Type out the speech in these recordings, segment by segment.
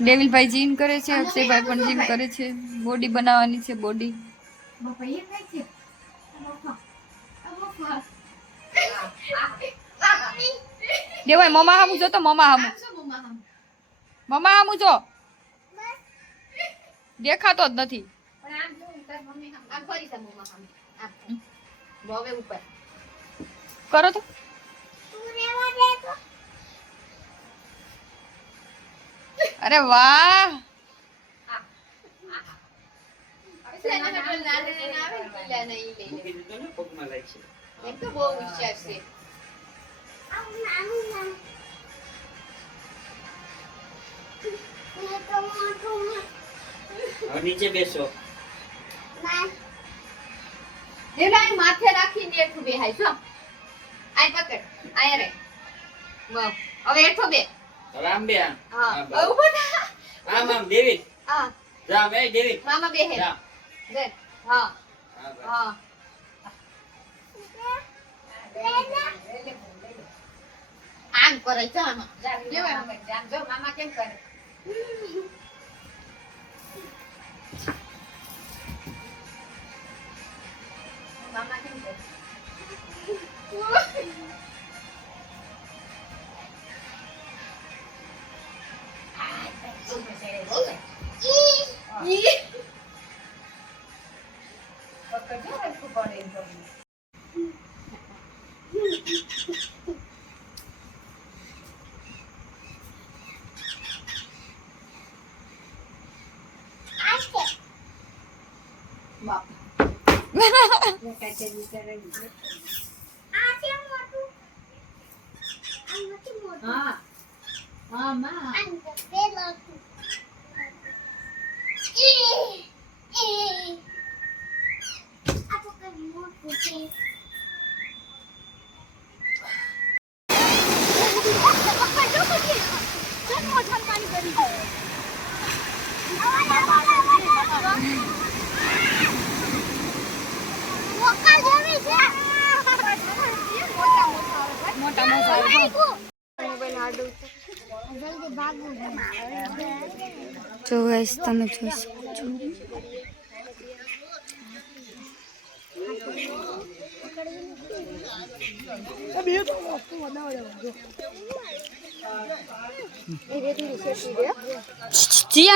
ડેવિલભાઈ gym કરે છે અક્ષયભાઈ પણ જીમ કરે છે. બોડી બનાવવાની છે બોડી. દેવાય મમા હામું જો તો મમા હામું. મમા હામું. જો. દેખાતો જ નથી. કરો તો. અરે વાહ. નીચે બેસો. દેવલા માથે રાખીને હેઠું બેહાય છો આય પકડ આય રે. હવે એઠો બે. હવે આમ બે હા. આમ આમ દેવી હા જા બે દેવી મામા બેહે જા બે હા હા, બસ. હા આમ કરે છે આમાં કેવાય આમ કરે? આમ જો મામા કેમ કરે મામા કેમ કરે હા. હા માં. જો ગાઈસ તમે જોઈ શકો છો.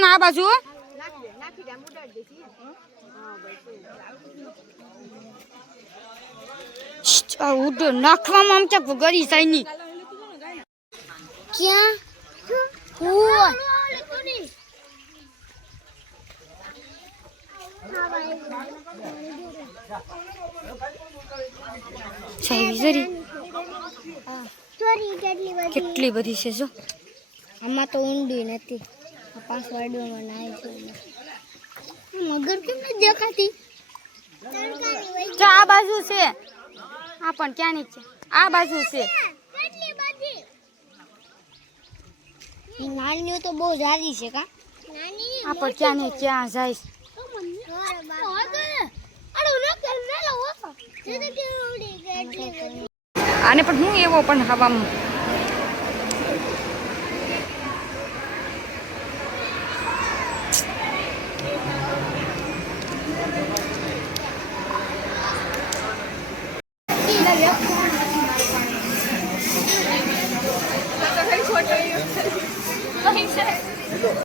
આ બાજુ નાખવામાં આમ ક્યાંક ગરી જાય નહીં. ક્યાં. સાહેબ કેટલી બધી? છે જો. આમાં તો ઊંડી નથી. આ પાંચ વાડીઓમાં નાય છે મગર કેમ નથી દેખાતી? આ બાજુ છે. આ પણ ક્યાંની છે? આ બાજુ છે. ઈ નાનીઓ તો બહુ જાજી છે કા? આ પણ ક્યાંની ક્યાં જાય? આને પણ હું એવો પણ હવામાં? 转一圈